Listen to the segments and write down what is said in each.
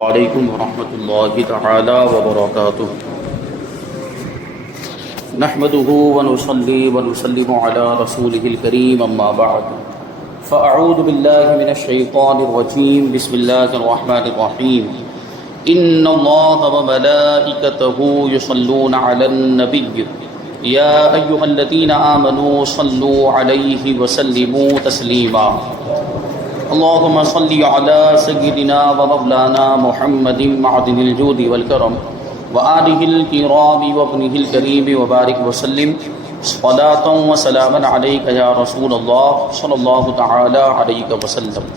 وعلیکم ورحمۃ اللہ تعالی وبرکاتہ نحمده ونصلي ونسلم على رسوله الكريم اما بعد فاعوذ باللہ من الشیطان الرجیم بسم اللہ الرحمن الرحیم ان اللہ وملائکته يصلون على النبی یا ایھا الذین آمنوا صلوا علیہ وسلموا تسلیما اللهم صل على سيدنا ومولانا محمد معدن الجود والكرم وآله الكرام وابنه الكريم وبارك وسلم صلاة وسلاما عليك يا رسول الله صلى الله تعالى عليك وسلم۔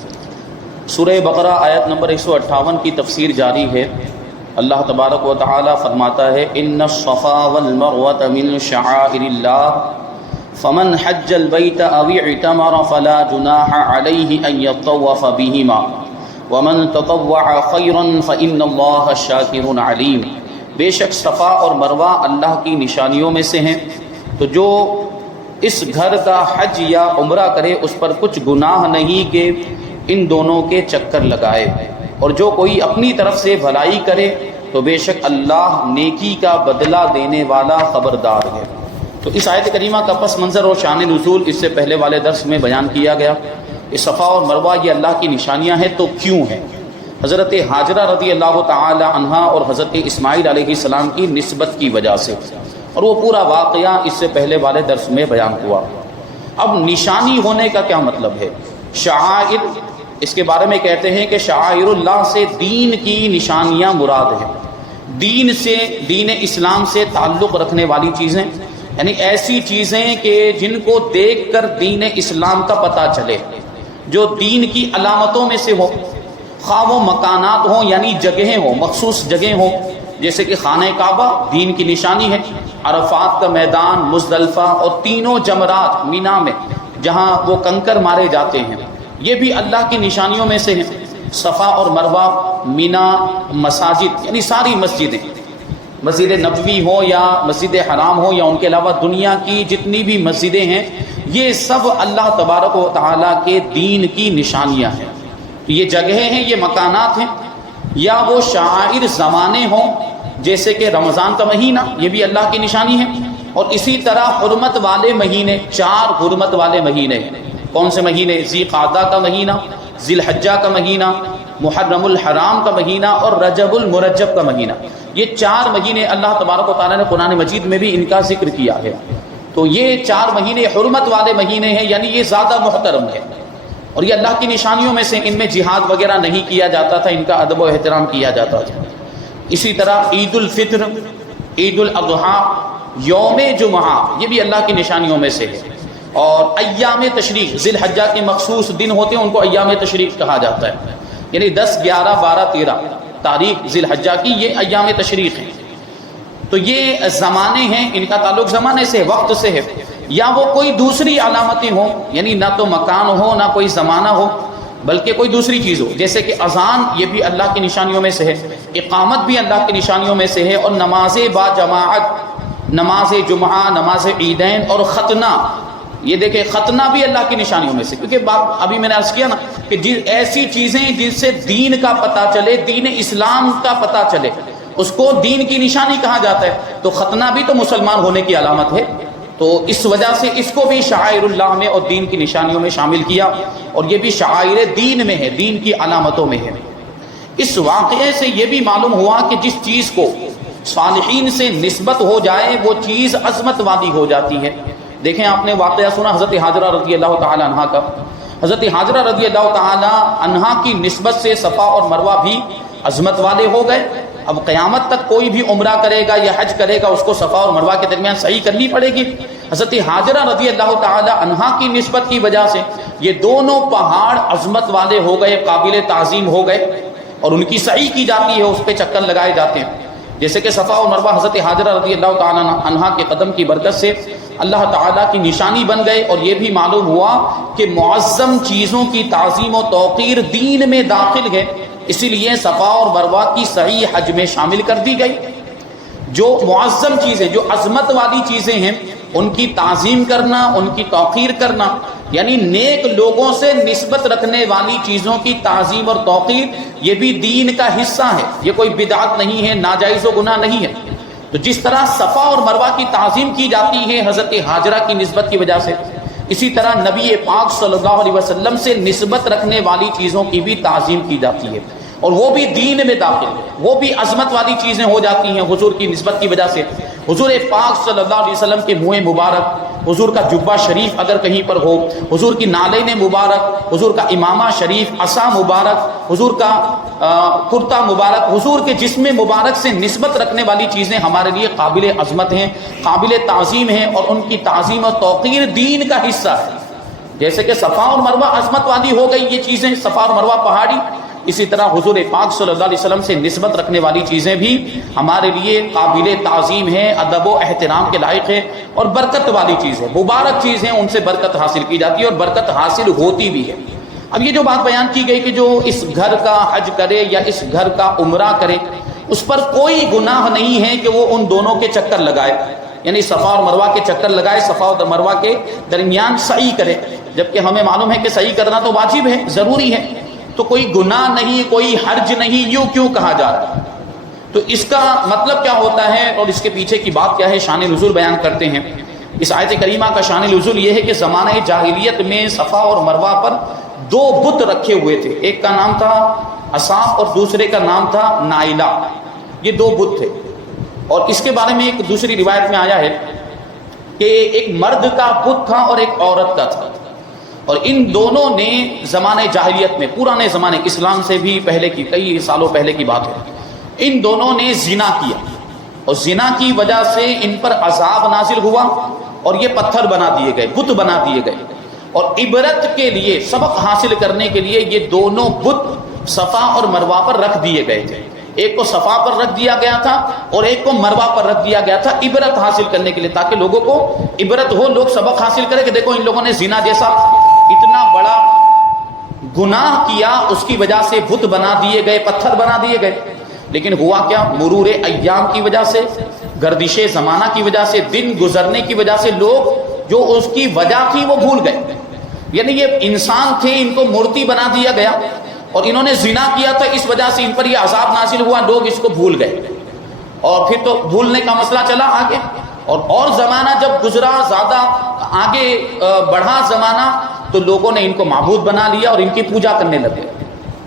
سورہ بقرہ آیت نمبر 158 کی تفسیر جاری ہے۔ اللہ تبارک و تعالی فرماتا ہے ان الصفا والمروة من شعائر اللہ فمن حج البيت او اعتمر فلا جناح عليه ان يطوف بهما ومن تطوع خيرا فان الله شاكر عليم۔ بے شک صفا اور مروہ اللہ کی نشانیوں میں سے ہیں، تو جو اس گھر کا حج یا عمرہ کرے اس پر کچھ گناہ نہیں کہ ان دونوں کے چکر لگائے، اور جو کوئی اپنی طرف سے بھلائی کرے تو بے شک اللہ نیکی کا بدلہ دینے والا خبردار ہے۔ تو اس آیت کریمہ کا پس منظر اور شان نزول اس سے پہلے والے درس میں بیان کیا گیا۔ اس صفا اور مروہ یہ اللہ کی نشانیاں ہیں، تو کیوں ہیں؟ حضرت ہاجرہ رضی اللہ تعالی عنہا اور حضرت اسماعیل علیہ السلام کی نسبت کی وجہ سے، اور وہ پورا واقعہ اس سے پہلے والے درس میں بیان ہوا۔ اب نشانی ہونے کا کیا مطلب ہے؟ شعائر، اس کے بارے میں کہتے ہیں کہ شعائر اللہ سے دین کی نشانیاں مراد ہیں، دین سے، دین اسلام سے تعلق رکھنے والی چیزیں، یعنی ایسی چیزیں کہ جن کو دیکھ کر دین اسلام کا پتہ چلے، جو دین کی علامتوں میں سے ہو، خواہ وہ مکانات ہوں یعنی جگہیں ہوں، مخصوص جگہیں ہوں، جیسے کہ خانہ کعبہ دین کی نشانی ہے، عرفات کا میدان، مزدلفہ اور تینوں جمرات مینا میں جہاں وہ کنکر مارے جاتے ہیں، یہ بھی اللہ کی نشانیوں میں سے ہیں۔ صفا اور مروہ، مینا، مساجد یعنی ساری مسجدیں، مسجد نبوی ہو یا مسجد حرام ہو یا ان کے علاوہ دنیا کی جتنی بھی مسجدیں ہیں، یہ سب اللہ تبارک و تعالیٰ کے دین کی نشانیاں ہیں۔ یہ جگہیں ہیں، یہ مکانات ہیں، یا وہ شعائر زمانے ہوں جیسے کہ رمضان کا مہینہ، یہ بھی اللہ کی نشانی ہے، اور اسی طرح حرمت والے مہینے، 4 حرمت والے مہینے، کون سے مہینے؟ ذی قعدہ کا مہینہ، ذی الحجہ کا مہینہ، محرم الحرام کا مہینہ اور رجب المرجب کا مہینہ، یہ 4 مہینے اللہ تبارک و تعالیٰ نے قرآن مجید میں بھی ان کا ذکر کیا ہے۔ تو یہ 4 مہینے حرمت والے مہینے ہیں، یعنی یہ زیادہ محترم ہے، اور یہ اللہ کی نشانیوں میں سے، ان میں جہاد وغیرہ نہیں کیا جاتا تھا، ان کا ادب و احترام کیا جاتا تھا۔ اسی طرح عید الفطر، عید الاضحیٰ، یوم جمعہ، یہ بھی اللہ کی نشانیوں میں سے ہے، اور ایام تشریق، ذی الحجہ کے مخصوص دن ہوتے ہیں، ان کو ایام تشریق کہا جاتا ہے، یعنی 10، 11، 12، 13 تاریخ ذی الحجہ کی، یہ ایام تشریق ہیں۔ تو یہ زمانے ہیں، ان کا تعلق زمانے سے، وقت سے ہے، یا وہ کوئی دوسری علامتیں ہوں، یعنی نہ تو مکان ہو نہ کوئی زمانہ ہو بلکہ کوئی دوسری چیز ہو، جیسے کہ اذان، یہ بھی اللہ کی نشانیوں میں سے ہے، اقامت بھی اللہ کی نشانیوں میں سے ہے، اور نماز با جماعت، نماز جمعہ، نماز عیدین اور ختنہ، یہ دیکھیں ختنہ بھی اللہ کی نشانیوں میں سے، کیونکہ ابھی میں نے عرض کیا نا کہ ایسی چیزیں جن سے دین کا پتہ چلے، دین اسلام کا پتہ چلے، اس کو دین کی نشانی کہا جاتا ہے۔ تو ختنہ بھی تو مسلمان ہونے کی علامت ہے، تو اس وجہ سے اس کو بھی شعائر اللہ میں اور دین کی نشانیوں میں شامل کیا، اور یہ بھی شعائر دین میں ہے، دین کی علامتوں میں ہے۔ اس واقعے سے یہ بھی معلوم ہوا کہ جس چیز کو صالحین سے نسبت ہو جائے وہ چیز عظمت والی ہو جاتی ہے۔ دیکھیں، آپ نے واقعہ سنا حضرت ہاجرہ رضی اللہ تعالی عنہا کا۔ حضرت ہاجرہ رضی اللہ تعالی عنہا کی نسبت سے صفا اور مروہ بھی عظمت والے ہو گئے۔ اب قیامت تک کوئی بھی عمرہ کرے گا یا حج کرے گا، اس کو صفا اور مروہ کے درمیان صحیح کرنی پڑے گی۔ حضرت ہاجرہ رضی اللہ تعالی عنہا کی نسبت کی وجہ سے یہ دونوں پہاڑ عظمت والے ہو گئے، قابل تعظیم ہو گئے، اور ان کی صحیح کی جاتی ہے، اس پہ چکر لگائے جاتے ہیں، جیسے کہ صفا اور مروہ حضرت ہاجرہ رضی اللہ تعالی عنہا کے قدم کی برکت سے اللہ تعالیٰ کی نشانی بن گئے۔ اور یہ بھی معلوم ہوا کہ معظم چیزوں کی تعظیم و توقیر دین میں داخل ہے، اسی لیے صفا اور مروہ کی صحیح حج میں شامل کر دی گئی۔ جو معظم چیزیں، جو عظمت والی چیزیں ہیں، ان کی تعظیم کرنا، ان کی توقیر کرنا، یعنی نیک لوگوں سے نسبت رکھنے والی چیزوں کی تعظیم اور توقیر یہ بھی دین کا حصہ ہے، یہ کوئی بدعت نہیں ہے، ناجائز و گناہ نہیں ہے۔ تو جس طرح صفا اور مروہ کی تعظیم کی جاتی ہے حضرت ہاجرہ کی نسبت کی وجہ سے، اسی طرح نبی پاک صلی اللہ علیہ وسلم سے نسبت رکھنے والی چیزوں کی بھی تعظیم کی جاتی ہے، اور وہ بھی دین میں داخل ہے، وہ بھی عظمت والی چیزیں ہو جاتی ہیں حضور کی نسبت کی وجہ سے۔ حضور پاک صلی اللہ علیہ وسلم کے منہ مبارک، حضور کا جبہ شریف اگر کہیں پر ہو، حضور کی نالین مبارک، حضور کا امامہ شریف، عصا مبارک، حضور کا کرتا مبارک، حضور کے جسم مبارک سے نسبت رکھنے والی چیزیں ہمارے لیے قابل عظمت ہیں، قابل تعظیم ہیں، اور ان کی تعظیم اور توقیر دین کا حصہ ہے۔ جیسے کہ صفا اور مروہ عظمت والی ہو گئی یہ چیزیں، صفا اور مروہ پہاڑی، اسی طرح حضور پاک صلی اللہ علیہ وسلم سے نسبت رکھنے والی چیزیں بھی ہمارے لیے قابل تعظیم ہیں، ادب و احترام کے لائق ہیں، اور برکت والی چیز ہے، مبارک چیز ہیں، ان سے برکت حاصل کی جاتی ہے اور برکت حاصل ہوتی بھی ہے۔ اب یہ جو بات بیان کی گئی کہ جو اس گھر کا حج کرے یا اس گھر کا عمرہ کرے، اس پر کوئی گناہ نہیں ہے کہ وہ ان دونوں کے چکر لگائے، یعنی صفا اور مروہ کے چکر لگائے، صفا اور مروہ کے درمیان سعی کرے، جبکہ ہمیں معلوم ہے کہ سعی کرنا تو واجب ہے، ضروری ہے، تو کوئی گناہ نہیں، کوئی حرج نہیں، یوں کیوں کہا جا رہا ہے؟ تو اس کا مطلب کیا ہوتا ہے اور اس کے پیچھے کی بات کیا ہے؟ شان نزول بیان کرتے ہیں۔ اس آیت کریمہ کا شان نزول یہ ہے کہ زمانہ جاہلیت میں صفا اور مروہ پر دو بت رکھے ہوئے تھے، ایک کا نام تھا عصام اور دوسرے کا نام تھا نائلہ، یہ دو بت تھے۔ اور اس کے بارے میں ایک دوسری روایت میں آیا ہے کہ ایک مرد کا بت تھا اور ایک عورت کا تھا، اور ان دونوں نے زمانے جاہلیت میں، پرانے زمانے اسلام سے بھی پہلے کی، کئی سالوں پہلے کی بات ہے، ان دونوں نے زنا کیا، اور زنا کی وجہ سے ان پر عذاب نازل ہوا اور یہ پتھر بنا دیے گئے، بت بنا دیے گئے، اور عبرت کے لیے، سبق حاصل کرنے کے لیے یہ دونوں بت صفا اور مروہ پر رکھ دیے گئے تھے، ایک کو صفا پر رکھ دیا گیا تھا اور ایک کو مروہ پر رکھ دیا گیا تھا عبرت حاصل کرنے کے لیے، تاکہ لوگوں کو عبرت ہو، لوگ سبق حاصل کریں کہ دیکھو ان لوگوں نے زنا جیسا اتنا بڑا گناہ کیا، اس کی وجہ سے بت بنا دیے گئے، پتھر بنا دیے گئے۔ لیکن ہوا کیا؟ مرور ایام کی وجہ سے، گردش زمانہ کی وجہ سے، دن گزرنے کی وجہ سے لوگ جو اس کی وجہ تھی وہ بھول گئے، یعنی یہ انسان تھے، ان کو مورتی بنا دیا گیا اور انہوں نے زنا کیا تھا، اس وجہ سے ان پر یہ عذاب نازل ہوا، لوگ اس کو بھول گئے، اور پھر تو بھولنے کا مسئلہ چلا آگے، اور زمانہ جب گزرا، زیادہ آگے بڑھا زمانہ، تو لوگوں نے ان کو معبود بنا لیا اور ان کی پوجا کرنے لگے۔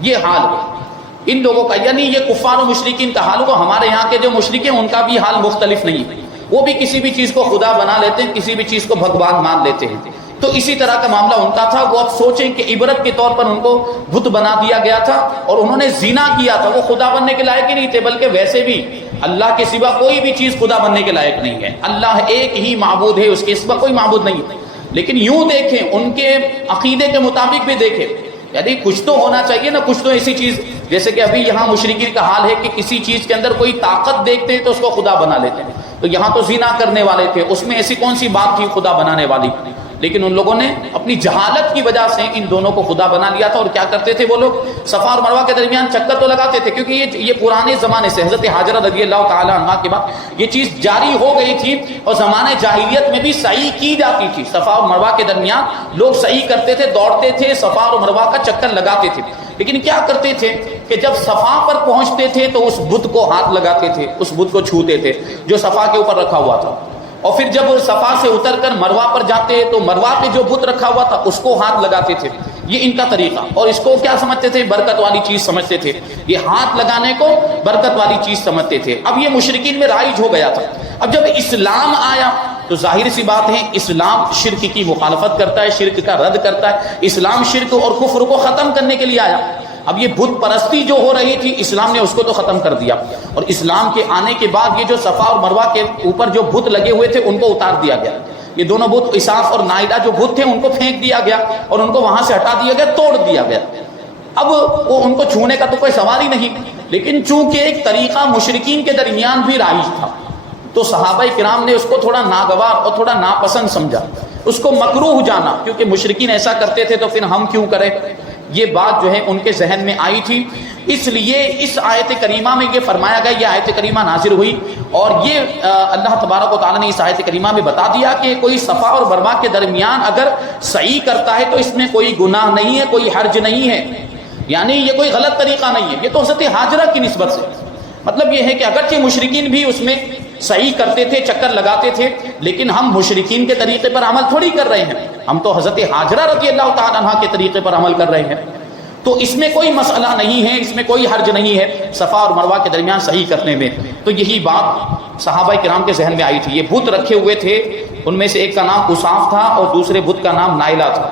یہ حال ہے ان لوگوں کا، یعنی یہ کفار و مشرکین کا حال ہوگا۔ ہمارے یہاں کے جو مشرک ہیں ان کا بھی حال مختلف نہیں ہے، وہ بھی کسی بھی چیز کو خدا بنا لیتے ہیں، کسی بھی چیز کو بھگوان مان لیتے ہیں، تو اسی طرح کا معاملہ ان کا تھا۔ وہ اب سوچیں کہ عبرت کے طور پر ان کو بت بنا دیا گیا تھا اور انہوں نے زنا کیا تھا، وہ خدا بننے کے لائق ہی نہیں تھے، بلکہ ویسے بھی اللہ کے سوا کوئی بھی چیز خدا بننے کے لائق نہیں ہے، اللہ ایک ہی معبود ہے، اس کے سوا کوئی معبود نہیں ہے۔ لیکن یوں دیکھیں، ان کے عقیدے کے مطابق بھی دیکھیں، یعنی کچھ تو ہونا چاہیے نا، کچھ تو ایسی چیز، جیسے کہ ابھی یہاں مشرکین کا حال ہے کہ کسی چیز کے اندر کوئی طاقت دیکھتے ہیں تو اس کو خدا بنا لیتے ہیں، تو یہاں تو زنا کرنے والے تھے، اس میں ایسی کون سی بات تھی خدا بنانے والی؟ لیکن ان لوگوں نے اپنی جہالت کی وجہ سے ان دونوں کو خدا بنا لیا تھا۔ اور کیا کرتے تھے وہ لوگ؟ صفا اور مروہ کے درمیان چکر تو لگاتے تھے، کیونکہ یہ پرانے زمانے سے حضرت ہاجرہ رضی اللہ تعالی عنہا کے بعد یہ چیز جاری ہو گئی تھی، اور زمانے جاہلیت میں بھی سعی کی جاتی تھی، صفا اور مروہ کے درمیان لوگ سعی کرتے تھے، دوڑتے تھے، صفا اور مروہ کا چکر لگاتے تھے۔ لیکن کیا کرتے تھے کہ جب صفا پر پہنچتے تھے تو اس بت کو ہاتھ لگاتے تھے، اس بت کو چھوتے تھے جو صفا کے اوپر رکھا ہوا تھا، اور پھر جب صفا سے اتر کر مروہ پر جاتے تو مروہ پہ جو بت رکھا ہوا تھا اس کو ہاتھ لگاتے تھے۔ یہ ان کا طریقہ، اور اس کو کیا سمجھتے تھے؟ برکت والی چیز سمجھتے تھے، یہ ہاتھ لگانے کو برکت والی چیز سمجھتے تھے۔ اب یہ مشرکین میں رائج ہو گیا تھا۔ اب جب اسلام آیا تو ظاہر سی بات ہے، اسلام شرک کی مخالفت کرتا ہے، شرک کا رد کرتا ہے، اسلام شرک اور کفر کو ختم کرنے کے لیے آیا۔ اب یہ بت پرستی جو ہو رہی تھی، اسلام نے اس کو تو ختم کر دیا، اور اسلام کے آنے کے بعد یہ جو صفا اور مروہ کے اوپر جو بت لگے ہوئے تھے ان کو اتار دیا گیا۔ یہ دونوں بت، عصاف اور نائلہ جو بت تھے، ان کو پھینک دیا گیا اور ان کو وہاں سے ہٹا دیا گیا، توڑ دیا گیا۔ اب وہ ان کو چھونے کا تو کوئی سوال ہی نہیں، لیکن چونکہ ایک طریقہ مشرکین کے درمیان بھی رائج تھا تو صحابہ کرام نے اس کو تھوڑا ناگوار اور تھوڑا ناپسند سمجھا، اس کو مکروہ جانا، کیونکہ مشرکین ایسا کرتے تھے تو پھر ہم کیوں کریں۔ یہ بات جو ہے ان کے ذہن میں آئی تھی، اس لیے اس آیت کریمہ میں یہ فرمایا گیا، یہ آیت کریمہ نازل ہوئی اور یہ اللہ تبارک و تعالیٰ نے اس آیت کریمہ میں بتا دیا کہ کوئی صفا اور مروہ کے درمیان اگر سعی کرتا ہے تو اس میں کوئی گناہ نہیں ہے، کوئی حرج نہیں ہے، یعنی یہ کوئی غلط طریقہ نہیں ہے۔ یہ تو حضرت ہاجرہ کی نسبت سے مطلب یہ ہے کہ اگرچہ مشرکین بھی اس میں صحیح کرتے تھے، چکر لگاتے تھے، لیکن ہم مشرکین کے طریقے پر عمل تھوڑی کر رہے ہیں، ہم تو حضرت ہاجرہ رضی اللہ تعالیٰ عنہا کے طریقے پر عمل کر رہے ہیں۔ تو اس میں کوئی مسئلہ نہیں ہے، اس میں کوئی حرج نہیں ہے صفا اور مروہ کے درمیان صحیح کرنے میں۔ تو یہی بات صحابہ کرام کے ذہن میں آئی تھی۔ یہ بت رکھے ہوئے تھے، ان میں سے ایک کا نام اصاف تھا اور دوسرے بت کا نام نائلہ تھا،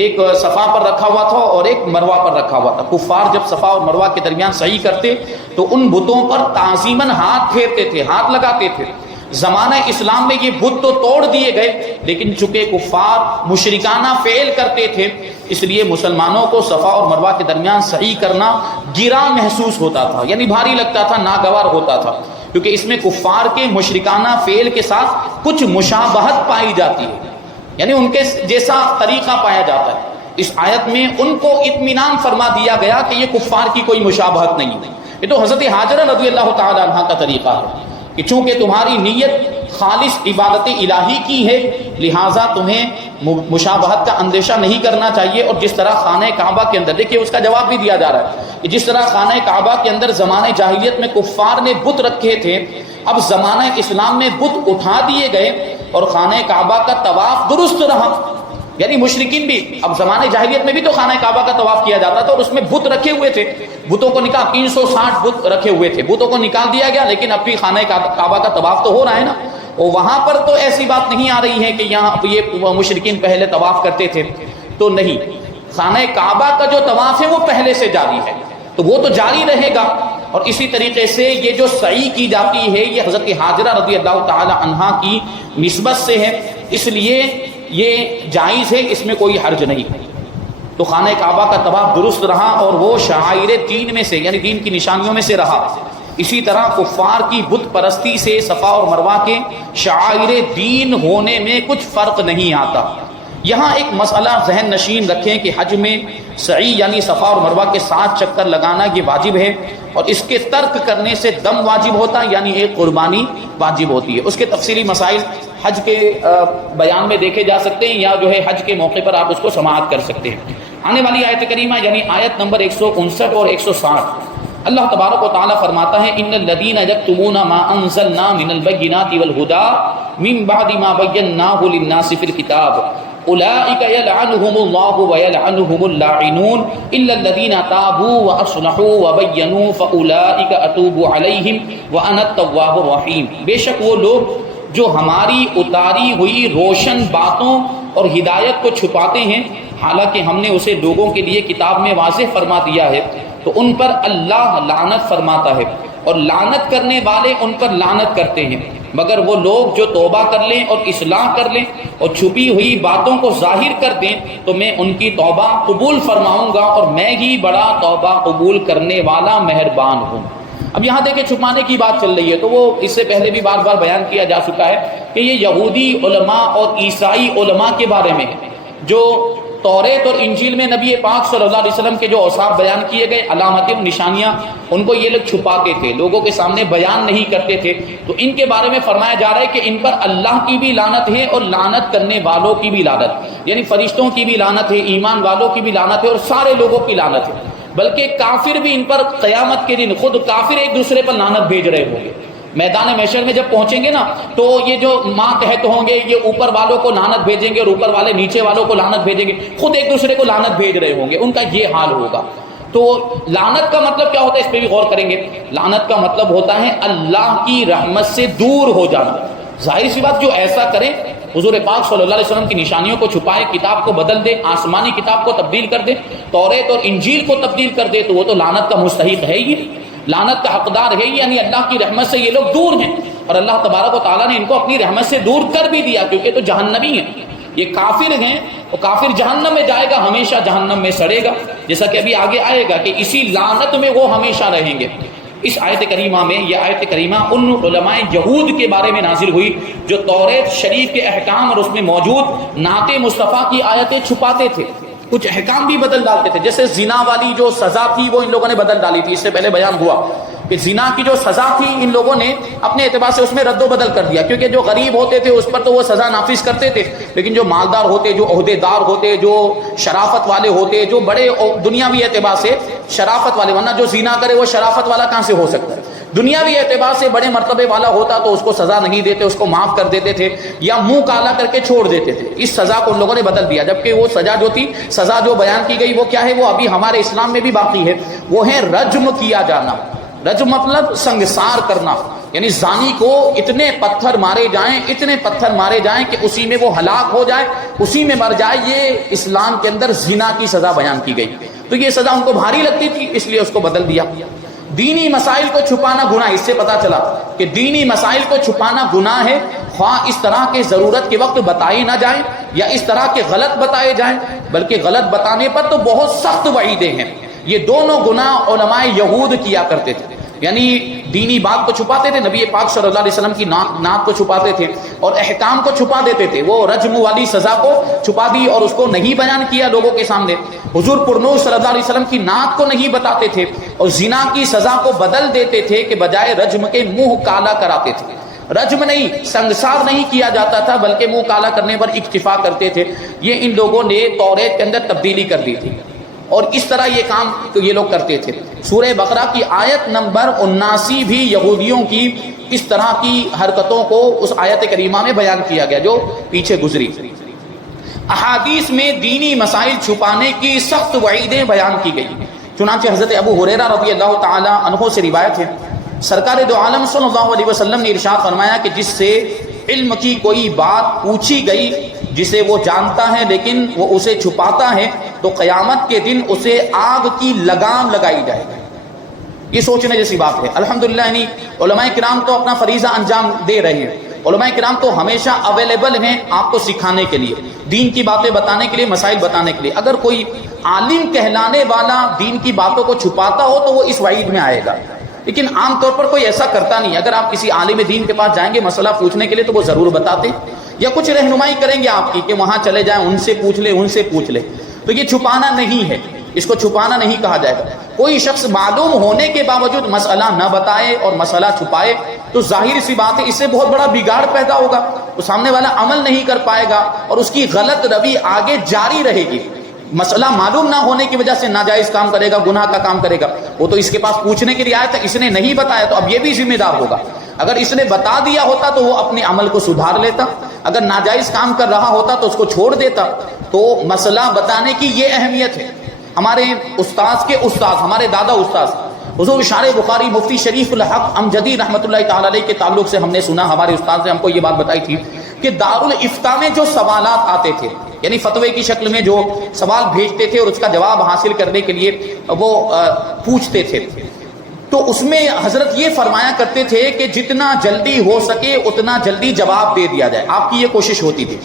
ایک صفا پر رکھا ہوا تھا اور ایک مروہ پر رکھا ہوا تھا۔ کفار جب صفا اور مروہ کے درمیان صحیح کرتے تو ان بتوں پر تعظیماً ہاتھ پھیرتے تھے، ہاتھ لگاتے تھے۔ زمانہ اسلام میں یہ بت تو توڑ دیے گئے، لیکن چونکہ کفار مشرکانہ فعل کرتے تھے اس لیے مسلمانوں کو صفا اور مروہ کے درمیان صحیح کرنا گراں محسوس ہوتا تھا، یعنی بھاری لگتا تھا، ناگوار ہوتا تھا، کیونکہ اس میں کفار کے مشرکانہ فعل کے ساتھ کچھ مشابہت پائی جاتی ہے، یعنی ان کے جیسا طریقہ پایا جاتا ہے۔ اس آیت میں ان کو اطمینان فرما دیا گیا کہ یہ کفار کی کوئی مشابہت نہیں ہے، یہ تو حضرت ہاجرہ رضی اللہ تعالی عنہا کا طریقہ ہے کہ چونکہ تمہاری نیت خالص عبادت الہی کی ہے لہٰذا تمہیں مشابہت کا اندیشہ نہیں کرنا چاہیے۔ اور جس طرح خانہ کعبہ کے اندر، دیکھیے اس کا جواب بھی دیا جا رہا ہے کہ جس طرح خانہ کعبہ کے اندر زمانہ جاہلیت میں کفار نے بت رکھے تھے، اب زمانہ اسلام میں بت اٹھا دیے گئے اور خانہ کعبہ کا طواف درست رہا، یعنی مشرکین بھی اب زمانے جاہلیت میں بھی تو خانہ کعبہ کا طواف کیا جاتا تھا اور اس میں بت رکھے ہوئے تھے، بتوں کو نکال 360 بت رکھے ہوئے تھے، بتوں کو نکال دیا گیا، لیکن اب بھی خانہ کعبہ کا طواف تو ہو رہا ہے نا۔ اور وہاں پر تو ایسی بات نہیں آ رہی ہے کہ یہاں اب یہ مشرکین پہلے طواف کرتے تھے، تو نہیں، خانہ کعبہ کا جو طواف ہے وہ پہلے سے جاری ہے، تو وہ تو جاری رہے گا۔ اور اسی طریقے سے یہ جو سعی کی جاتی ہے یہ حضرت ہاجرہ رضی اللہ تعالی عنہا کی نسبت سے ہے، اس لیے یہ جائز ہے، اس میں کوئی حرج نہیں ہے۔ تو خانہ کعبہ کا طواف درست رہا اور وہ شعائر دین میں سے، یعنی دین کی نشانیوں میں سے رہا۔ اسی طرح کفار کی بت پرستی سے صفا اور مروہ کے شعائر دین ہونے میں کچھ فرق نہیں آتا۔ یہاں ایک مسئلہ ذہن نشین رکھیں کہ حج میں سعی یعنی صفا اور مروہ کے 7 چکر لگانا یہ واجب ہے، اور اس کے ترک کرنے سے دم واجب ہوتا ہے، یعنی ایک قربانی واجب ہوتی ہے۔ اس کے تفصیلی مسائل حج کے بیان میں دیکھے جا سکتے ہیں، یا جو ہے حج کے موقع پر آپ اس کو سماعت کر سکتے ہیں۔ آنے والی آیت کریمہ یعنی آیت نمبر 159 اور 160، اللہ تبارک و تعالیٰ فرماتا ہے ان الذین یکتمون ما انزلنا من البینات والہدی من بعد ما بیناہ للناس فی الکتاب اولئک یلعنہم اللہ ویلعنہم اللاعنون الا الذین تابوا واصلحوا وبینوا فاولئک اتوب علیہم وانا التواب الرحیم۔ بے شک وہ لوگ جو ہماری اتاری ہوئی روشن باتوں اور ہدایت کو چھپاتے ہیں، حالانکہ ہم نے اسے لوگوں کے لیے کتاب میں واضح فرما دیا ہے، تو ان پر اللہ لعنت فرماتا ہے، اور لعنت کرنے والے ان پر لعنت کرتے ہیں، مگر وہ لوگ جو توبہ کر لیں اور اصلاح کر لیں اور چھپی ہوئی باتوں کو ظاہر کر دیں تو میں ان کی توبہ قبول فرماؤں گا، اور میں ہی بڑا توبہ قبول کرنے والا مہربان ہوں۔ اب یہاں دیکھیں چھپانے کی بات چل رہی ہے، تو وہ اس سے پہلے بھی بار بار بیان کیا جا چکا ہے کہ یہ یہودی علماء اور عیسائی علماء کے بارے میں ہے، جو توریت اور انجیل میں نبی پاک صلی اللہ علیہ وسلم کے جو اوصاف بیان کیے گئے، علامتیں نشانیاں، ان کو یہ لوگ چھپاتے تھے، لوگوں کے سامنے بیان نہیں کرتے تھے، تو ان کے بارے میں فرمایا جا رہا ہے کہ ان پر اللہ کی بھی لعنت ہے اور لعنت کرنے والوں کی بھی لعنت، یعنی فرشتوں کی بھی لعنت ہے، ایمان والوں کی بھی لعنت ہے، اور سارے لوگوں کی لعنت ہے، بلکہ کافر بھی ان پر قیامت کے دن خود کافر ایک دوسرے پر لعنت بھیج رہے ہوں گے۔ میدان محشر میں جب پہنچیں گے نا تو یہ جو ماتحت ہوں گے یہ اوپر والوں کو لعنت بھیجیں گے اور اوپر والے نیچے والوں کو لعنت بھیجیں گے، خود ایک دوسرے کو لعنت بھیج رہے ہوں گے، ان کا یہ حال ہوگا۔ تو لعنت کا مطلب کیا ہوتا ہے اس پہ بھی غور کریں گے۔ لعنت کا مطلب ہوتا ہے اللہ کی رحمت سے دور ہو جانا۔ ظاہر سی بات جو ایسا کرے، حضور پاک صلی اللہ علیہ وسلم کی نشانیوں کو چھپائے، کتاب کو بدل دے، آسمانی کتاب کو تبدیل کر دے، توریت اور انجیل کو تبدیل کر دے، تو وہ تو لعنت کا مستحق ہے ہی، لعنت کا حقدار ہے، یعنی اللہ کی رحمت سے یہ لوگ دور ہیں، اور اللہ تبارک و تعالیٰ نے ان کو اپنی رحمت سے دور کر بھی دیا، کیونکہ تو جہنمی ہیں، یہ کافر ہیں، اور کافر جہنم میں جائے گا، ہمیشہ جہنم میں سڑے گا، جیسا کہ ابھی آگے آئے گا کہ اسی لعنت میں وہ ہمیشہ رہیں گے۔ اس آیت کریمہ میں، یہ آیت کریمہ ان علماء یہود کے بارے میں نازل ہوئی جو توریت شریف کے احکام اور اس میں موجود نعت مصطفیٰ کی آیتیں چھپاتے تھے، کچھ احکام بھی بدل ڈالتے تھے. جیسے زنا والی جو سزا تھی وہ ان لوگوں نے بدل ڈالی تھی. اس سے پہلے بیان ہوا کہ زنا کی جو سزا تھی ان لوگوں نے اپنے اعتبار سے اس میں رد و بدل کر دیا, کیونکہ جو غریب ہوتے تھے اس پر تو وہ سزا نافذ کرتے تھے, لیکن جو مالدار ہوتے, جو عہدے دار ہوتے, جو شرافت والے ہوتے, جو بڑے دنیاوی اعتبار سے شرافت والے, ورنہ جو زنا کرے وہ شرافت والا کہاں سے ہو سکتا ہے, دنیاوی اعتبار سے بڑے مرتبے والا ہوتا تو اس کو سزا نہیں دیتے, اس کو معاف کر دیتے تھے یا منہ کالا کر کے چھوڑ دیتے تھے. اس سزا کو ان لوگوں نے بدل دیا, جبکہ وہ سزا جو تھی, سزا جو بیان کی گئی وہ کیا ہے, وہ ابھی ہمارے اسلام میں بھی باقی ہے, وہ ہے رجم کیا جانا. رجم مطلب سنگسار کرنا, یعنی زانی کو اتنے پتھر مارے جائیں, اتنے پتھر مارے جائیں کہ اسی میں وہ ہلاک ہو جائے, اسی میں مر جائے. یہ اسلام کے اندر زنا کی سزا بیان کی گئی. تو یہ سزا ان کو بھاری لگتی تھی, اس لیے اس کو بدل دیا. دینی مسائل کو چھپانا گناہ, اس سے پتا چلا کہ دینی مسائل کو چھپانا گناہ ہے, خواہ اس طرح کے ضرورت کے وقت بتائے نہ جائیں یا اس طرح کے غلط بتائے جائیں, بلکہ غلط بتانے پر تو بہت سخت وعیدیں ہیں. یہ دونوں گناہ علماء یہود کیا کرتے تھے, یعنی دینی بات کو چھپاتے تھے, نبی پاک صلی اللہ علیہ وسلم کی نعت کو چھپاتے تھے اور احکام کو چھپا دیتے تھے. وہ رجم والی سزا کو چھپا دی اور اس کو نہیں بیان کیا لوگوں کے سامنے. حضور پرنور صلی اللہ علیہ وسلم کی نعت کو نہیں بتاتے تھے اور زنا کی سزا کو بدل دیتے تھے کہ بجائے رجم کے منہ کالا کراتے تھے. رجم نہیں, سنگسار نہیں کیا جاتا تھا, بلکہ منہ کالا کرنے پر اکتفا کرتے تھے. یہ ان لوگوں نے توریت کے اندر تبدیلی کر دی تھی اور اس طرح یہ کام یہ لوگ کرتے تھے. سورہ بقرہ کی آیت نمبر 79 بھی یہودیوں کی اس طرح کی حرکتوں کو اس آیت کریمہ میں بیان کیا گیا جو پیچھے گزری. احادیث میں دینی مسائل چھپانے کی سخت وعیدیں بیان کی گئی. چنانچہ حضرت ابو ہریرہ رضی اللہ تعالی عنہ سے روایت ہے, سرکار دو عالم صلی اللہ علیہ وسلم نے ارشاد فرمایا کہ جس سے علم کی کوئی بات پوچھی گئی جسے وہ جانتا ہے لیکن وہ اسے چھپاتا ہے, تو قیامت کے دن اسے آگ کی لگام لگائی جائے گی. یہ سوچنے جیسی بات ہے. الحمدللہ یعنی علماء کرام تو اپنا فریضہ انجام دے رہے ہیں. علماء کرام تو ہمیشہ اویلیبل ہیں آپ کو سکھانے کے لیے, دین کی باتیں بتانے کے لیے, مسائل بتانے کے لیے. اگر کوئی عالم کہلانے والا دین کی باتوں کو چھپاتا ہو تو وہ اس وعید میں آئے گا, لیکن عام طور پر کوئی ایسا کرتا نہیں. اگر آپ کسی عالم دین کے پاس جائیں گے مسئلہ پوچھنے کے لیے تو وہ ضرور بتاتے یا کچھ رہنمائی کریں گے آپ کی کہ وہاں چلے جائیں, ان سے پوچھ لیں, ان سے پوچھ لیں. تو یہ چھپانا نہیں ہے, اس کو چھپانا نہیں کہا جائے گا. کوئی شخص معلوم ہونے کے باوجود مسئلہ نہ بتائے اور مسئلہ چھپائے تو ظاہر سی بات ہے اس سے بہت بڑا بگاڑ پیدا ہوگا. تو سامنے والا عمل نہیں کر پائے گا اور اس کی غلط روی آگے جاری رہے گی. مسئلہ معلوم نہ ہونے کی وجہ سے ناجائز کام کرے گا, گناہ کا کام کرے گا. وہ تو اس کے پاس پوچھنے کے لیے آیا تھا, اس نے نہیں بتایا تو اب یہ بھی ذمہ دار ہوگا. اگر اس نے بتا دیا ہوتا تو وہ اپنے عمل کو سدھار لیتا, اگر ناجائز کام کر رہا ہوتا تو اس کو چھوڑ دیتا. تو مسئلہ بتانے کی یہ اہمیت ہے. ہمارے استاذ کے استاذ, ہمارے دادا استاذ حضور شارح بخاری مفتی شریف الحق امجدی رحمۃ اللہ تعالی علیہ کے تعلق سے ہم نے سنا, ہمارے استاذ نے ہم کو یہ بات بتائی تھی کہ دارالفتاء میں جو سوالات آتے تھے, یعنی فتوے کی شکل میں جو سوال بھیجتے تھے اور اس کا جواب حاصل کرنے کے لیے وہ پوچھتے تھے, تو اس میں حضرت یہ فرمایا کرتے تھے کہ جتنا جلدی ہو سکے اتنا جلدی جواب دے دیا جائے. آپ کی یہ کوشش ہوتی تھی.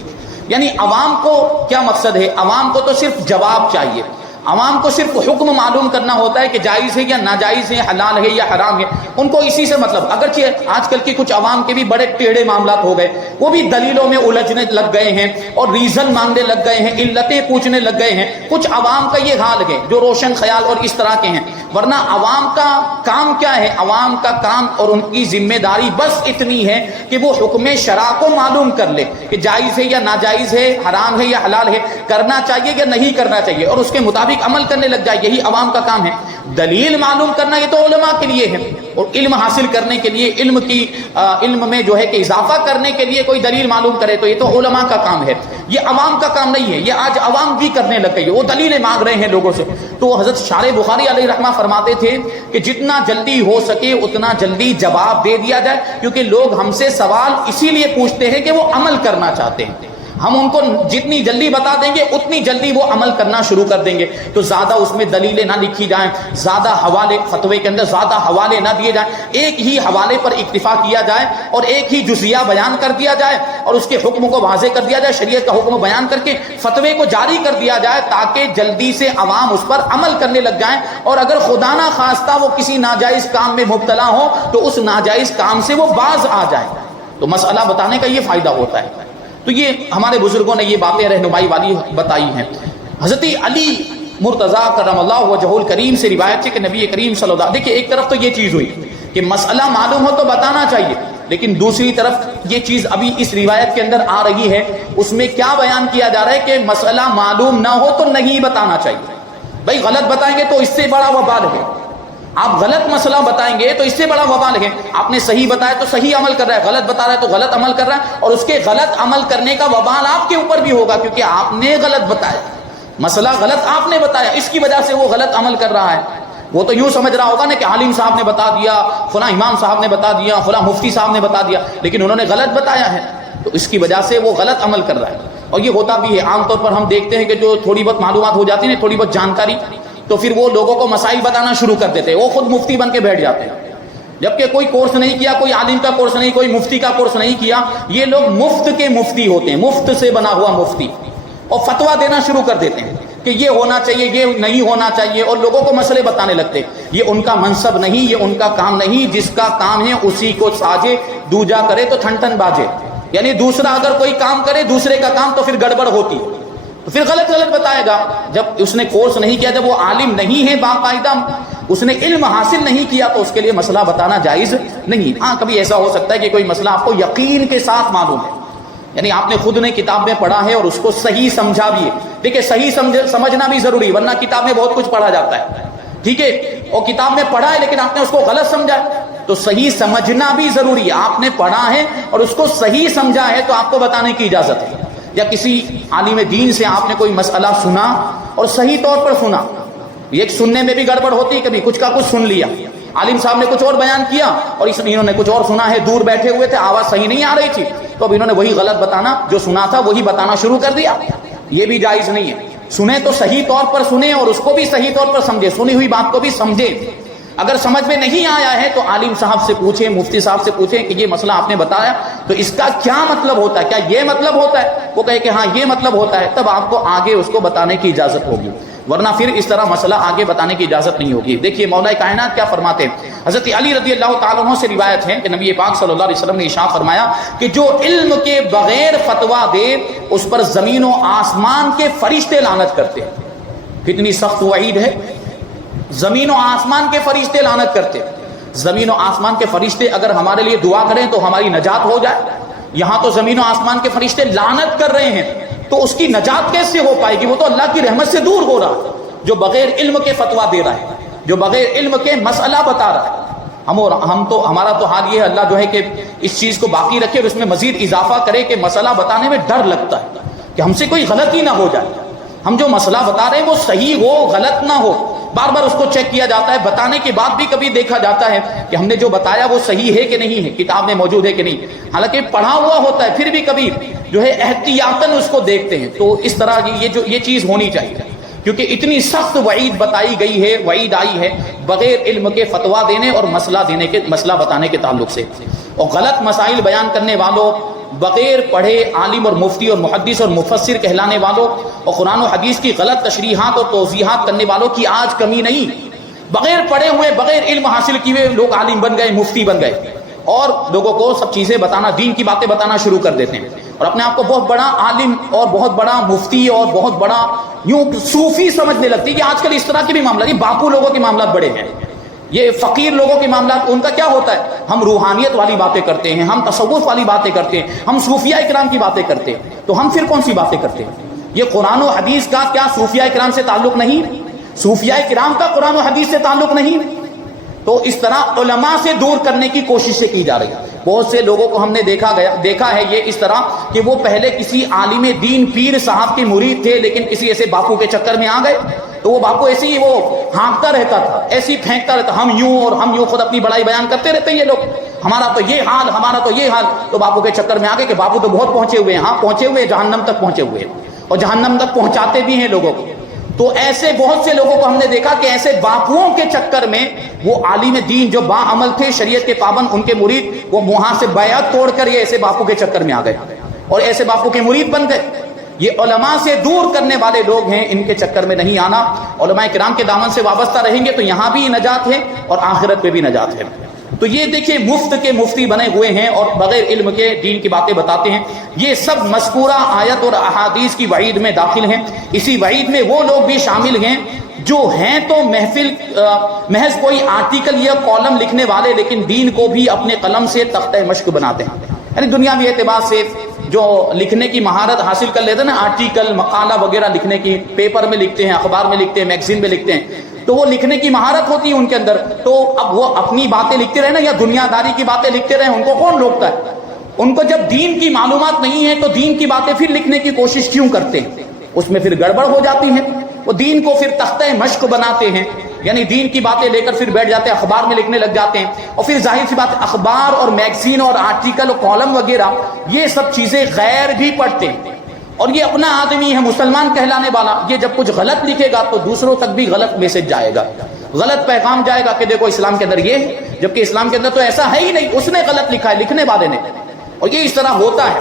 یعنی عوام کو کیا مقصد ہے, عوام کو تو صرف جواب چاہیے, عوام کو صرف حکم معلوم کرنا ہوتا ہے کہ جائز ہے یا ناجائز ہے, حلال ہے یا حرام ہے. ان کو اسی سے مطلب, اگرچہ آج کل کی کچھ عوام کے بھی بڑے ٹیڑھے معاملات ہو گئے, وہ بھی دلیلوں میں الجھنے لگ گئے ہیں اور ریزن مانگنے لگ گئے ہیں, علتیں پوچھنے لگ گئے ہیں. کچھ عوام کا یہ حال ہے جو روشن خیال اور اس طرح کے ہیں, ورنہ عوام کا کام کیا ہے, عوام کا کام اور ان کی ذمہ داری بس اتنی ہے کہ وہ حکم شرع کو معلوم کر لے کہ جائز ہے یا ناجائز ہے, حرام ہے یا حلال ہے, کرنا چاہیے یا نہیں کرنا چاہیے, اور اس کے مطابق عمل کرنے لگ جائے. یہی عوام کا کام ہے. دلیل معلوم کرنا یہ تو علماء کے لیے ہے, اور علم حاصل کرنے کے لیے, علم میں جو ہے کہ اضافہ کرنے کے لیے کوئی دلیل معلوم کرے تو یہ تو علماء کا کام ہے, یہ عوام کا کام نہیں ہے. یہ آج عوام بھی کرنے لگ گئی, وہ دلیلیں مانگ رہے ہیں لوگوں سے. تو حضرت شارح بخاری علیہ رحمہ فرماتے تھے کہ جتنا جلدی ہو سکے اتنا جلدی جواب دے دیا جائے, کیونکہ لوگ ہم سے سوال اسی لیے پوچھتے ہیں کہ وہ عمل کرنا چاہتے ہیں. ہم ان کو جتنی جلدی بتا دیں گے اتنی جلدی وہ عمل کرنا شروع کر دیں گے. تو زیادہ اس میں دلیلیں نہ لکھی جائیں, زیادہ حوالے فتوے کے اندر زیادہ حوالے نہ دیے جائیں, ایک ہی حوالے پر اکتفا کیا جائے اور ایک ہی جزیہ بیان کر دیا جائے اور اس کے حکم کو واضح کر دیا جائے, شریعت کا حکم بیان کر کے فتوے کو جاری کر دیا جائے تاکہ جلدی سے عوام اس پر عمل کرنے لگ جائیں. اور اگر خدا نہ خواستہ وہ کسی ناجائز کام میں مبتلا ہو تو اس ناجائز کام سے وہ باز آ جائیں. تو مسئلہ بتانے کا یہ فائدہ ہوتا ہے. تو یہ ہمارے بزرگوں نے یہ باتیں رہنمائی والی بتائی ہیں. حضرت علی مرتضیٰ کرم اللہ وجہہ الکریم سے روایت ہے کہ نبی کریم صلی اللہ علیہ وسلم، دیکھیے ایک طرف تو یہ چیز ہوئی کہ مسئلہ معلوم ہو تو بتانا چاہیے، لیکن دوسری طرف یہ چیز ابھی اس روایت کے اندر آ رہی ہے، اس میں کیا بیان کیا جا رہا ہے کہ مسئلہ معلوم نہ ہو تو نہیں بتانا چاہیے۔ بھائی غلط بتائیں گے تو اس سے بڑا وبال ہے، آپ غلط مسئلہ بتائیں گے تو اس سے بڑا وبال ہے۔ آپ نے صحیح بتایا تو صحیح عمل کر رہا ہے، غلط بتا رہا ہے تو غلط عمل کر رہا ہے، اور اس کے غلط عمل کرنے کا وبال آپ کے اوپر بھی ہوگا، کیونکہ آپ نے غلط بتایا، مسئلہ غلط آپ نے بتایا، اس کی وجہ سے وہ غلط عمل کر رہا ہے۔ وہ تو یوں سمجھ رہا ہوگا نا کہ عالم صاحب نے بتا دیا، فلاں امام صاحب نے بتا دیا، فلاں مفتی صاحب نے بتا دیا، لیکن انہوں نے غلط بتایا ہے، تو اس کی وجہ سے وہ غلط عمل کر رہا ہے۔ اور یہ ہوتا بھی ہے، عام طور پر ہم دیکھتے ہیں کہ جو تھوڑی بہت معلومات ہو جاتی ہیں، تھوڑی بہت جانکاری، تو پھر وہ لوگوں کو مسائل بتانا شروع کر دیتے ہیں، وہ خود مفتی بن کے بیٹھ جاتے ہیں، جبکہ کوئی کورس نہیں کیا، کوئی عالم کا کورس نہیں، کوئی مفتی کا کورس نہیں کیا۔ یہ لوگ مفت کے مفتی ہوتے ہیں، مفت سے بنا ہوا مفتی، اور فتویٰ دینا شروع کر دیتے ہیں کہ یہ ہونا چاہیے، یہ نہیں ہونا چاہیے، اور لوگوں کو مسئلے بتانے لگتے۔ یہ ان کا منصب نہیں، یہ ان کا کام نہیں، جس کا کام ہے اسی کو ساجے، دوجا کرے تو ٹھن ٹھن باجے، یعنی دوسرا اگر کوئی کام کرے دوسرے کا کام تو پھر گڑبڑ ہوتی، تو پھر غلط غلط بتائے گا۔ جب اس نے کورس نہیں کیا، جب وہ عالم نہیں ہے باقاعدہ، اس نے علم حاصل نہیں کیا، تو اس کے لیے مسئلہ بتانا جائز نہیں۔ ہاں کبھی ایسا ہو سکتا ہے کہ کوئی مسئلہ آپ کو یقین کے ساتھ معلوم ہے، یعنی آپ نے خود نے کتاب میں پڑھا ہے اور اس کو صحیح سمجھا بھی ہے۔ دیکھیں صحیح سمجھنا بھی ضروری، ورنہ کتاب میں بہت کچھ پڑھا جاتا ہے، ٹھیک ہے، اور کتاب میں پڑھا ہے لیکن آپ نے اس کو غلط سمجھا ہے، تو صحیح سمجھنا بھی ضروری ہے۔ آپ نے پڑھا ہے اور اس کو صحیح سمجھا ہے تو آپ کو بتانے کی اجازت ہے۔ یا کسی عالم دین سے آپ نے کوئی مسئلہ سنا اور صحیح طور پر سنا، یہ سننے میں بھی گڑبڑ ہوتی ہے، کبھی کچھ کا کچھ سن لیا، عالم صاحب نے کچھ اور بیان کیا اور انہوں نے کچھ اور سنا ہے، دور بیٹھے ہوئے تھے، آواز صحیح نہیں آ رہی تھی، تو اب انہوں نے وہی غلط بتانا، جو سنا تھا وہی بتانا شروع کر دیا، یہ بھی جائز نہیں ہے۔ سنیں تو صحیح طور پر سنیں اور اس کو بھی صحیح طور پر سمجھے، سنی ہوئی بات کو بھی سمجھے۔ اگر سمجھ میں نہیں آیا ہے تو عالم صاحب سے پوچھیں، مفتی صاحب سے پوچھیں کہ یہ مسئلہ آپ نے بتایا تو اس کا کیا مطلب ہوتا ہے، کیا یہ مطلب ہوتا ہے؟ وہ کہے کہ ہاں یہ مطلب ہوتا ہے، تب آپ کو آگے اس کو بتانے کی اجازت ہوگی، ورنہ پھر اس طرح مسئلہ آگے بتانے کی اجازت نہیں ہوگی۔ دیکھیے مولا کائنات کیا فرماتے ہیں، حضرت علی رضی اللہ تعالیٰ عنہ سے روایت ہے کہ نبی پاک صلی اللہ علیہ وسلم نے ارشاد فرمایا کہ جو علم کے بغیر فتویٰ دے اس پر زمین و آسمان کے فرشتے لعنت کرتے ہیں۔ کتنی سخت وعید ہے، زمین و آسمان کے فرشتے لعنت کرتے۔ زمین و آسمان کے فرشتے اگر ہمارے لیے دعا کریں تو ہماری نجات ہو جائے، یہاں تو زمین و آسمان کے فرشتے لعنت کر رہے ہیں، تو اس کی نجات کیسے ہو پائے گی؟ وہ تو اللہ کی رحمت سے دور ہو رہا ہے، جو بغیر علم کے فتویٰ دے رہا ہے، جو بغیر علم کے مسئلہ بتا رہا ہے۔ ہمارا تو حال یہ ہے، اللہ جو ہے کہ اس چیز کو باقی رکھے اور اس میں مزید اضافہ کرے کہ مسئلہ بتانے میں ڈر لگتا ہے کہ ہم سے کوئی غلطی نہ ہو جائے، ہم جو مسئلہ بتا رہے ہیں وہ صحیح ہو، غلط نہ ہو، بار بار اس کو چیک کیا جاتا ہے، بتانے کے بعد بھی کبھی دیکھا جاتا ہے کہ ہم نے جو بتایا وہ صحیح ہے کہ نہیں ہے، کتاب میں موجود ہے کہ نہیں، حالانکہ پڑھا ہوا ہوتا ہے، پھر بھی کبھی جو ہے احتیاطاً اس کو دیکھتے ہیں۔ تو اس طرح کی یہ چیز ہونی چاہیے، کیونکہ اتنی سخت وعید بتائی گئی ہے، وعید آئی ہے بغیر علم کے فتویٰ دینے اور مسئلہ بتانے کے تعلق سے، اور غلط مسائل بیان کرنے والوں، بغیر پڑھے عالم اور مفتی اور محدث اور مفسر کہلانے والوں، اور قرآن و حدیث کی غلط تشریحات اور توضیحات کرنے والوں کی آج کمی نہیں۔ بغیر پڑھے ہوئے، بغیر علم حاصل کیے لوگ عالم بن گئے، مفتی بن گئے، اور لوگوں کو سب چیزیں بتانا، دین کی باتیں بتانا شروع کر دیتے ہیں، اور اپنے آپ کو بہت بڑا عالم اور بہت بڑا مفتی اور بہت بڑا یوں صوفی سمجھنے لگتی ہے کہ آج کل اس طرح کے بھی معاملات، یہ باپو لوگوں کے معاملات بڑے ہیں، یہ فقیر لوگوں کے معاملات، ان کا کیا ہوتا ہے، ہم روحانیت والی باتیں کرتے ہیں، ہم تصوف والی باتیں کرتے ہیں، ہم صوفیاء کرام کی باتیں کرتے ہیں، تو ہم پھر کون سی باتیں کرتے ہیں؟ یہ قرآن و حدیث کا کیا صوفیاء کرام سے تعلق نہیں؟ صوفیاء کرام کا قرآن و حدیث سے تعلق نہیں؟ تو اس طرح علماء سے دور کرنے کی کوششیں کی جا رہی ہیں۔ بہت سے لوگوں کو ہم نے دیکھا ہے یہ اس طرح کہ وہ پہلے کسی عالم دین پیر صاحب کے مرید تھے، لیکن کسی ایسے باپو کے چکر میں آ گئے، تو وہ باپو ایسے ہی وہ ہانکتا رہتا تھا، ایسے ہی پھینکتا رہتا، ہم یوں خود اپنی بڑائی بیان کرتے رہتے ہیں یہ لوگ، ہمارا تو یہ حال، ہمارا تو یہ حال، تو باپو کے چکر میں آ گئے کہ باپو تو بہت پہنچے ہوئے ہیں، ہاں پہنچے ہوئے، جہنم تک پہنچے ہوئے ہیں، اور جہنم تک پہنچاتے بھی ہیں لوگوں کو۔ تو ایسے بہت سے لوگوں کو ہم نے دیکھا کہ ایسے باپوؤں کے چکر میں وہ عالم دین جو با عمل تھے، شریعت کے پابند، ان کے مرید، وہ وہاں سے بیعت توڑ کر یہ ایسے باپو کے چکر میں آ گئے اور ایسے باپو کے مرید بن گئے۔ یہ علماء سے دور کرنے والے لوگ ہیں، ان کے چکر میں نہیں آنا، علماء کرام کے دامن سے وابستہ رہیں گے تو یہاں بھی نجات ہے اور آخرت پہ بھی نجات ہے۔ تو یہ دیکھیں مفت کے مفتی بنے ہوئے ہیں اور بغیر علم کے دین کی باتیں بتاتے ہیں. یہ سب مذکورہ آیت اور احادیث کی وعید میں داخل ہیں. اسی وعید میں وہ لوگ بھی شامل ہیں جو ہیں تو محض کوئی آرٹیکل یا کالم لکھنے والے، لیکن دین کو بھی اپنے قلم سے تختہ مشق بناتے ہیں. یعنی دنیاوی اعتبار سے جو لکھنے کی مہارت حاصل کر لیتے ہیں نا، آرٹیکل مقالہ وغیرہ لکھنے کی، پیپر میں لکھتے ہیں، اخبار میں لکھتے ہیں، میگزین میں لکھتے ہیں، تو وہ لکھنے کی مہارت ہوتی ہے ان کے اندر. تو اب وہ اپنی باتیں لکھتے رہے نا یا دنیا داری کی باتیں لکھتے رہے، ان کو کون روکتا ہے؟ ان کو جب دین کی معلومات نہیں ہے تو دین کی باتیں پھر لکھنے کی کوشش کیوں کرتے ہیں؟ اس میں پھر گڑبڑ ہو جاتی ہے. وہ دین کو پھر تختہ مشق بناتے ہیں، یعنی دین کی باتیں لے کر پھر بیٹھ جاتے ہیں، اخبار میں لکھنے لگ جاتے ہیں. اور پھر ظاہر سی بات، اخبار اور میگزین اور آرٹیکل اور کالم وغیرہ یہ سب چیزیں غیر بھی پڑھتے ہیں. اور یہ اپنا آدمی ہے، مسلمان کہلانے والا، یہ جب کچھ غلط لکھے گا تو دوسروں تک بھی غلط میسج جائے گا، غلط پیغام جائے گا کہ دیکھو اسلام کے اندر یہ ہے، جبکہ اسلام کے اندر تو ایسا ہے ہی نہیں، اس نے غلط لکھا ہے، لکھنے والے نے. اور یہ اس طرح ہوتا ہے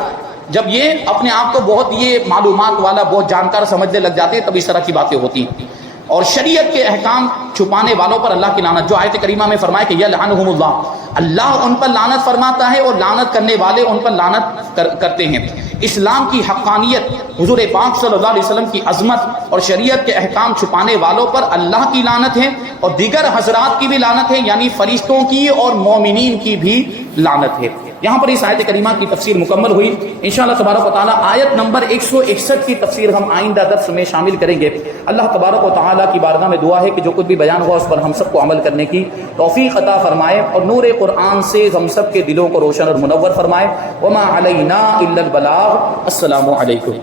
جب یہ اپنے آپ کو بہت یہ معلومات والا، بہت جانکار سمجھنے لگ جاتے ہیں، تب اس طرح کی باتیں ہوتی ہیں. اور شریعت کے احکام چھپانے والوں پر اللہ کی لعنت، جو آیت کریمہ میں فرمایا کہ یلعنہم اللہ، اللہ ان پر لعنت فرماتا ہے اور لعنت کرنے والے ان پر لعنت کرتے ہیں. اسلام کی حقانیت، حضور پاک صلی اللہ علیہ وسلم کی عظمت اور شریعت کے احکام چھپانے والوں پر اللہ کی لعنت ہے اور دیگر حضرات کی بھی لعنت ہے، یعنی فرشتوں کی اور مومنین کی بھی لعنت ہے. یہاں پر اس آیت کریمہ کی تفسیر مکمل ہوئی. انشاءاللہ تبارک و تعالی آیت نمبر 161 کی تفسیر ہم آئندہ درس میں شامل کریں گے. اللہ تبارک و تعالی کی بارگاہ میں دعا ہے کہ جو کچھ بھی بیان ہوا اس پر ہم سب کو عمل کرنے کی توفیق عطا فرمائے اور نور قرآن سے ہم سب کے دلوں کو روشن اور منور فرمائے. وما علینا الا البلاغ. السلام علیکم.